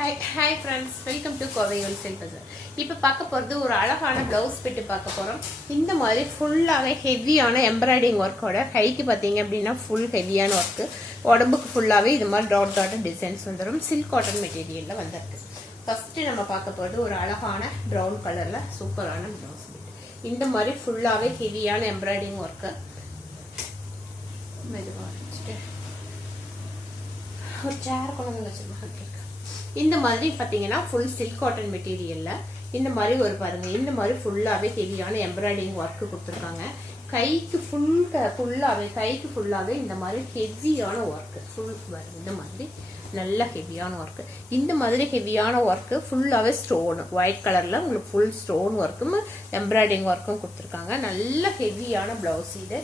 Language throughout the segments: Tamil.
Hi friends, welcome to Kovai Wholesale Bazaar. இப்போ பார்க்க போறது ஒரு அழகான ப்ளவுஸ் பிட் பார்க்க போறோம். இந்த மாதிரி ஃபுல்லாவே ஹெவியான எம்ப்ராய்டிங் ஒர்க்கோட கைக்கு பாத்தீங்க அப்படின்னா ஃபுல் ஹெவியான ஒர்க், உடம்புக்கு ஃபுல்லாவே இது மாதிரி டாட் டாட் டிசைன்ஸ் வந்துரும். சில்க் காட்டன் மெட்டீரியல்ல வந்திருக்கு. ஃபர்ஸ்ட் நம்ம பார்க்க போறது ஒரு அழகான பிரவுன் கலர்ல சூப்பரான ப்ளவுஸ் பிட். இந்த மாதிரி ஃபுல்லாவே ஹெவியான எம்ப்ராய்டிங் ஒர்க். ஒரு சேர் கொண்டு வந்து வச்சிருக்கேன். இந்த மாதிரி பாத்தீங்கன்னா ஃபுல் சில்க் காட்டன் மெட்டீரியல்ல இந்த மாதிரி ஒரு பாருங்க, இந்த மாதிரி ஃபுல்லாவே ஹெவியான எம்ப்ராய்டிங் ஒர்க் கொடுத்துருக்காங்க. கைக்கு ஃபுல்லாவே இந்த மாதிரி ஹெவியான ஒர்க் ஃபுல் பாருங்க. இந்த மாதிரி நல்ல ஹெவியான ஒர்க். இந்த மாதிரி ஹெவியான ஒர்க் ஃபுல்லாவே ஸ்டோன் ஒயிட் கலர்ல உங்களுக்கு ஃபுல் ஸ்டோன் ஒர்க்கும் எம்ப்ராய்டிங் ஒர்க்கும் கொடுத்துருக்காங்க. நல்ல ஹெவியான பிளவுஸ். இது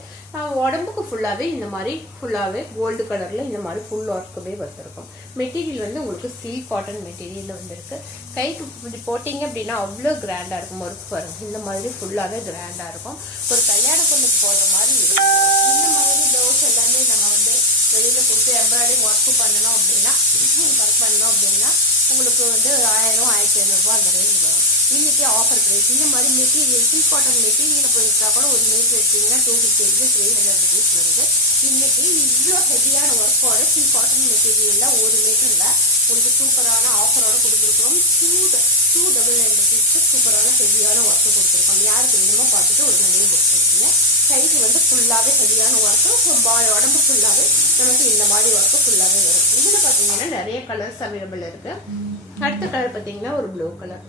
உடம்புக்கு ஃபுல்லாவே இந்த மாதிரி ஃபுல்லாவே கோல்டு கலர்ல இந்த மாதிரி ஃபுல் ஒர்க்குமே வந்திருக்கும். மெட்டீரியல் வந்து உங்களுக்கு சில்க் காட்டன் மெட்டீரியல்ல வந்திருக்கு. கைக்கு இப்படி போட்டீங்க அப்படின்னா அவ்வளோ கிராண்டா இருக்கும். ஒர்க் பாருங்க, இந்த மாதிரி ஃபுல்லாவே கிராண்டா இருக்கும். ஒரு கல்யாண பொண்ணுக்கு போடுற மாதிரி இருக்கும். இந்த மாதிரி பிளவுஸ் எல்லாமே நம்ம வந்து வெளியில கொடுத்து எம்ப்ராய்டிங் ஒர்க் பண்ணணும் அப்படின்னா உங்களுக்கு வந்து 1000 1500 அந்த ரேஞ்ச் வரும். இன்னைக்கு ஆஃபர் பிரைஸ். இந்த மாதிரி மெட்டீரியல் சில்க் காட்டன் மெட்டீரியல் போயிருந்தா கூட ஒரு மீட்டர் எடுத்தீங்கன்னா 250 300 rupees வருது. இன்னைக்கு இவ்வளோ ஹெவியான ஒர்க்கோட சில்க் காட்டன் மெட்டீரியல்ல ஒரு மீட்டர்ல உங்களுக்கு சூப்பரான ஆஃபரோட கொடுத்துருக்கோம். 299 rupees சூப்பரான ஹெவியான ஒர்க் கொடுத்துருக்கோம். யாருக்கு வேணுமோ பார்த்துட்டு ஒரு நிறைய புக் பண்ணிக்கோங்க. கைக்கு வந்து ஃபுல்லாவே ஹெவியான ஒர்க்கு, உடம்பு ஃபுல்லாவே நமக்கு இந்த மாதிரி ஒர்க்கு ஃபுல்லாவே வரும். இதுல பாத்தீங்கன்னா நிறைய கலர்ஸ் அவைலபிள் இருக்கு. அடுத்த கலர் பாத்தீங்கன்னா ஒரு ப்ளூ கலர்.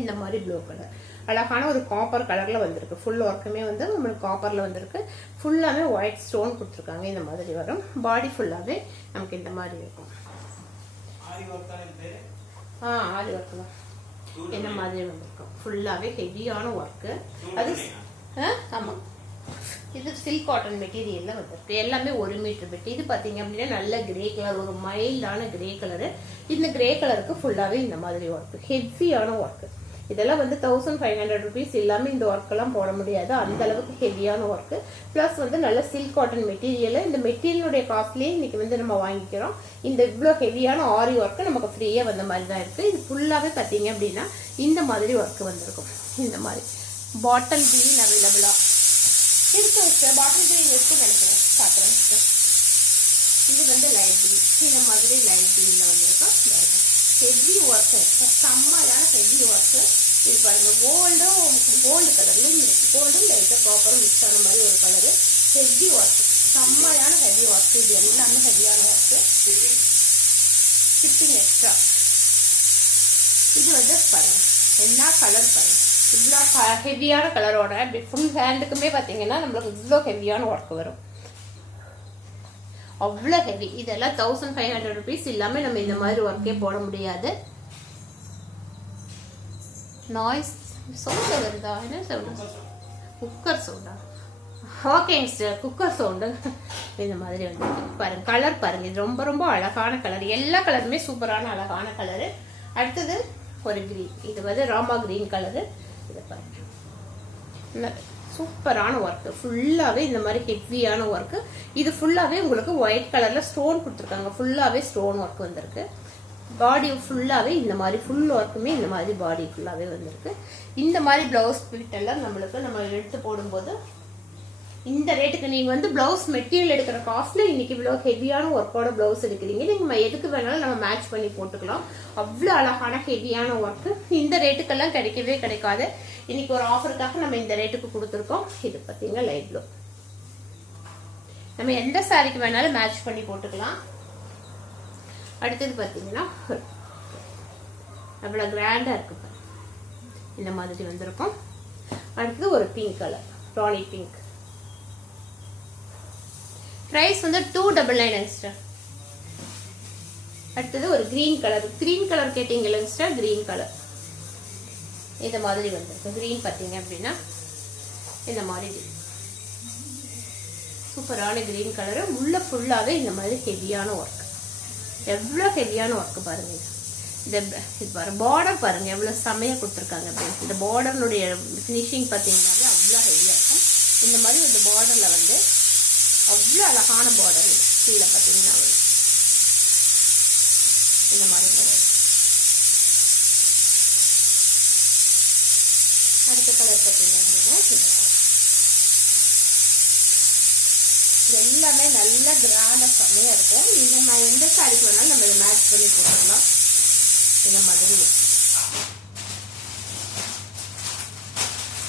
இந்த மாதிரி ப்ளூ கலர் அழகான ஒரு காப்பர் கலர்ல வந்திருக்கு. ஃபுல் ஒர்க்குமே வந்து நம்மளுக்கு காப்பர்ல வந்திருக்கு. ஃபுல்லாவே ஒயிட் ஸ்டோன் கொடுத்துருக்காங்க. இந்த மாதிரி வரும். பாடி ஃபுல்லாவே நமக்கு இந்த மாதிரி இருக்கும். ஆரி ஒர்க் தான் இந்த மாதிரி வந்திருக்கும். ஃபுல்லாவே ஹெவியான ஒர்க்கு. அது ஆமா, இது சில்க் காட்டன் மெட்டீரியல்ல வந்திருக்கு. எல்லாமே 1 மீட்டர் பெட். இது பாத்தீங்க அப்படின்னா நல்ல கிரே கலர், ஒரு மைல்டான கிரே கலரு. இந்த கிரே கலருக்கு ஃபுல்லாவே இந்த மாதிரி ஒர்க், ஹெவியான ஒர்க். இதெல்லாம் வந்து 1500 rupees இல்லாம இந்த ஒர்க் எல்லாம் போட முடியாது. அந்த அளவுக்கு ஹெவியான ஒர்க். பிளஸ் வந்து நல்ல சில்க் காட்டன் மெட்டீரியல். இந்த மெட்டீரியலுடைய காஸ்ட்லயே இன்னைக்கு வந்து நம்ம வாங்கிக்கிறோம். இந்த இவ்வளோ ஹெவியான ஆரி ஒர்க் நமக்கு ஃப்ரீயா வந்த மாதிரி தான் இருக்கு. இது ஃபுல்லாவே பாத்தீங்க அப்படின்னா இந்த மாதிரி ஒர்க் வந்திருக்கும். இந்த மாதிரி பாட்டில் கிரீன் அவைலபிளா இருக்கு. பாட்டில் கிரீன் இருக்குன்னு நினைக்கிறேன், பாக்குறேன். இது வந்து லைட் கிரீன். இந்த மாதிரி லைட் கிரீன்ல வந்திருக்கும். ஹெவி ஒர்க், செம்மையான ஹெவி ஒர்க். இது பாருங்க, கோல்டு கலர்லயும் இருக்கு. கோல்டும் லைட்டா காப்பரும் மிக்ஸ் ஆன மாதிரி ஒரு கலரு. ஹெவி ஒர்க், செம்மையான ஹெவி ஒர்க். இது எல்லாமே ஹெவியான ஒர்க். Shipping extra. இது வந்து பாருங்க என்ன கலர் பாருங்க, இவ்வளோ ஹெவியான கலரோட ஃபுல் ஹேண்டுக்குமே பார்த்தீங்கன்னா நம்மளுக்கு இவ்வளோ ஹெவியான ஒர்க் வரும். அவ்வளோ ஹெவி. இதெல்லாம் 1500 rupees இல்லாம நம்ம இந்த மாதிரி ஒர்க்கே போட முடியாது. நாய்ஸ் சவுண்ட் வருதா? என்ன சவுண்ட்? குக்கர் சவுண்டா? ஓகேங்க சார், குக்கர் சவுண்டு. இந்த மாதிரி வந்து பாருங்க, கலர் பாருங்க. இது ரொம்ப ரொம்ப அழகான கலர். எல்லா கலருமே சூப்பரான அழகான கலரு. அடுத்தது ஒரு கிரீன். இது வந்து ராமா கிரீன் கலரு. இதை பாருங்க, சூப்பரான ஒர்க். ஃபுல்லாவே இந்த மாதிரி ஹெவியான ஒர்க். இது ஃபுல்லாவே உங்களுக்கு ஒயிட் கலர்ல ஸ்டோன் கொடுத்துருக்காங்க. ஃபுல்லாவே ஸ்டோன் ஒர்க் வந்திருக்கு. பாடி ஃபுல்லாவே இந்த மாதிரி ஃபுல் ஒர்க்குமே இந்த மாதிரி பாடி ஃபுல்லாவே வந்திருக்கு. இந்த மாதிரி பிளவுஸ் பிட் எல்லாம் நம்மளுக்கு நம்ம எடுத்து போடும்போது இந்த ரேட்டுக்கு நீங்க வந்து பிளவுஸ் மெட்டீரியல் எடுக்கிற காஸ்ட்ல இன்னைக்கு இவ்வளவு ஹெவியான ஒர்க்கோட பிளவுஸ் எடுக்கிறீங்க. நீங்க எதுக்கு வேணாலும் நம்ம மேட்ச் பண்ணி போட்டுக்கலாம். அவ்வளவு அழகான ஹெவியான ஒர்க். இந்த ரேட்டுக்கெல்லாம் கிடைக்கவே கிடைக்காது. இன்னைக்கு ஒரு ஆஃபருக்காக நம்ம இந்த ரேட்டுக்கு கொடுத்துருக்கோம். இது பாத்தீங்கன்னா லைட் ப்ளூ. நம்ம எந்த சாரிக்கு வேணாலும் மேட்ச் பண்ணி போட்டுக்கலாம். அடுத்தது பாத்தீங்கன்னா அவ்வளவு கிராண்டா இருக்கு. இந்த மாதிரி வந்திருக்கும். அடுத்தது ஒரு pink colour, rani pink. Price வந்து 299 எக்ஸ்ட்ரா. அடுத்தது ஒரு கிரீன் கலர். கிரீன் கலர் கேட்டீங்கல்ல எக்ஸ்ட்ரா, கிரீன் கலர். இந்த மாதிரி வந்திருக்கு. கிரீன் பார்த்தீங்க அப்படின்னா இந்த மாதிரி சூப்பரான கிரீன் கலரு. உள்ள ஃபுல்லாவே இந்த மாதிரி ஹெவியான ஒர்க். எவ்வளோ ஹெவியான ஒர்க் பாருங்க. இது பாருங்க, பார்டர் பாருங்க எவ்வளவு செமையா கொடுத்துருக்காங்க. இந்த பார்டர்னுடைய ஃபினிஷிங் பார்த்தீங்கன்னாவே அவ்வளோ ஹெவியா இருக்கும். இந்த மாதிரி இந்த பார்டர்ல வந்து அவ்வளோ அழகான பார்டர். கீழே பார்த்தீங்கன்னா இந்த மாதிரி இந்த கலர் பார்த்தீங்க அப்படின்னா எல்லாமே நல்ல கிராண்டாக செம்மையாக இருக்கும். இந்த எந்த சாரிக்கு வேணாலும் நம்ம இதை மேட்ச் பண்ணி போட்டுக்கலாம். இந்த மாதிரி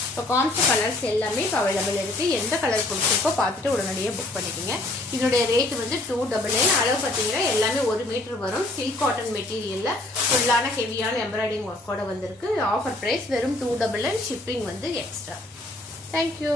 இப்போ காமிச்ச கலர்ஸ் எல்லாமே இப்போ அவைலபிள் இருக்குது. எந்த கலர் பிடிச்சிருக்கோ பார்த்துட்டு உடனடியாக புக் பண்ணிக்கோங்க. இதனுடைய ரேட் வந்து 299. அளவு பார்த்தீங்கன்னா எல்லாமே 1 மீட்டர் வரும். சில்க் காட்டன் மெட்டீரியலில் ஃபுல்லான ஹெவியான எம்ப்ராய்டிங் ஒர்க்கோட வந்திருக்கு. ஆஃபர் ப்ரைஸ் வெறும் 299. ஷிப்பிங் வந்து எக்ஸ்ட்ரா. தேங்க்யூ.